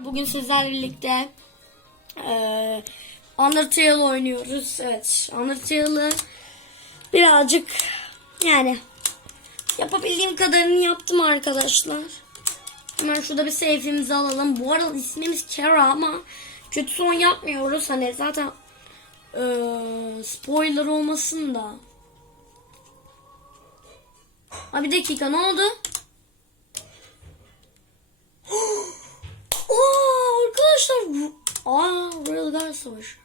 Bugün sizlerle birlikte eee Undertale oynuyoruz. Evet, Undertale'ı birazcık yani yapabildiğim kadarını yaptım arkadaşlar. Hemen şurada bir save'imizi alalım. Bu arada ismimiz Kara ama kötü son yapmıyoruz. Hani zaten eee, spoiler olmasın da. Ha bir dakika ne oldu? Aa arkadaşlar. Aa Guard Savaşı.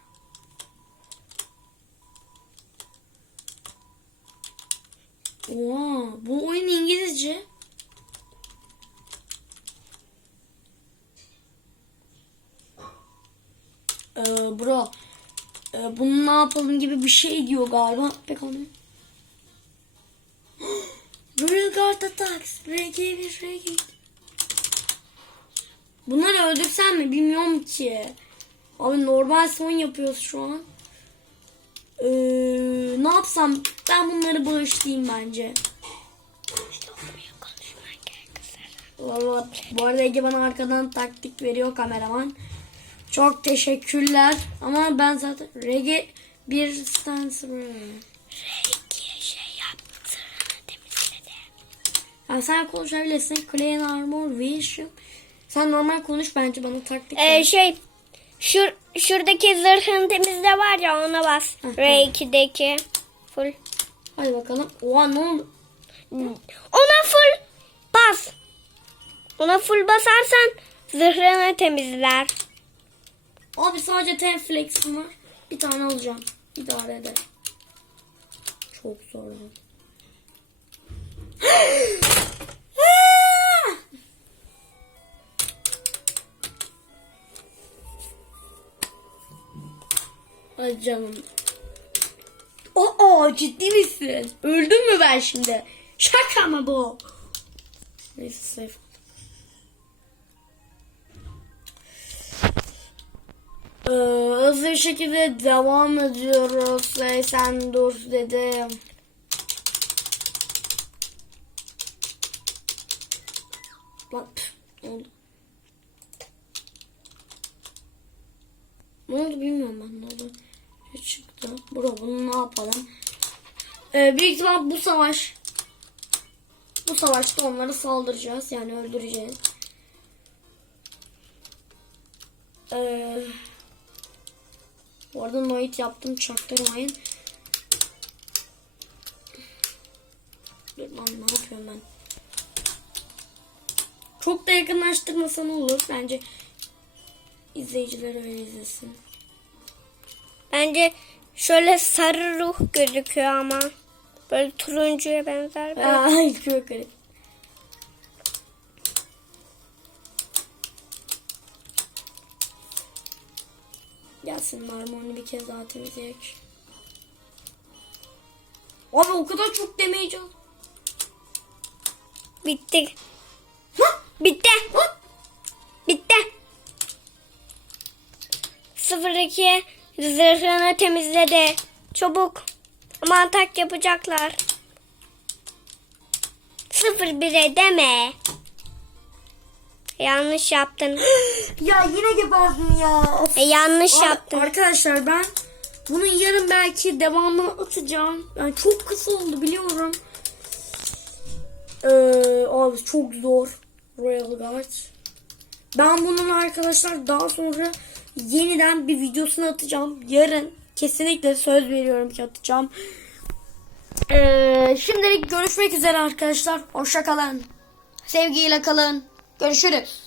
Wow, bu oyun İngilizce. Ee, bro. Ee, bunu ne yapalım gibi bir şey diyor galiba. Pek anlamıyorum. Royal Guard Attacks. RG1 RG2. Bunları öldürsem mi bilmiyorum ki. Abi normal son yapıyoruz şu an. Ee, ne yapsam ben bunları bağışlayayım bence. Valla bu arada Ege bana arkadan taktik veriyor kameraman. Çok teşekkürler. Ama ben zaten Rege bir stance şey yaptı. Temizledi. Ya sen konuşabilirsin. Clean Armor Vision. Sen normal konuş bence bana taktik Ee, ver. şey şur, şuradaki zırhın temizle var ya ona bas. Hı, R2'deki full. Hadi bakalım. Oha ne oldu? Ona full bas. Ona full basarsan zırhını temizler. Abi sadece ten flex'im var. Bir tane alacağım. İdare eder. Çok zor. Ay canım. Aa ciddi misin? Öldüm mü ben şimdi? Şaka mı bu? Neyse safe. Ee, hızlı bir şekilde devam ediyoruz. Ve sen dur dedim. Oldu? Ne oldu bilmiyorum ben ne oldu. Çıktı? Bro bunu ne yapalım? Ee, büyük ihtimal bu savaş bu savaşta onları saldıracağız. Yani öldüreceğiz. Ee, bu arada noit yaptım çaktırmayın. Dur lan ne yapıyorum ben? Çok da yakınlaştırmasan olur. Bence izleyiciler öyle izlesin. Bence şöyle sarı ruh gözüküyor ama. Böyle turuncuya benzer. Ay çok garip. Gelsin marmorunu bir kez daha temizleyek. Abi o kadar çok damage al. Bitti. Bitti. Bitti. 02 zırhını temizledi. Çabuk. Aman tak yapacaklar. 01'e deme. Yanlış yaptın. Ya yine geberdim ya. E, yanlış Ar- yaptın. Arkadaşlar ben bunun yarın belki devamını atacağım. Yani çok kısa oldu biliyorum. Ee, abi çok zor. Royal Guard. Ben bunun arkadaşlar daha sonra yeniden bir videosunu atacağım. Yarın kesinlikle söz veriyorum ki atacağım. Ee, şimdilik görüşmek üzere arkadaşlar. Hoşça kalın. Sevgiyle kalın. Görüşürüz.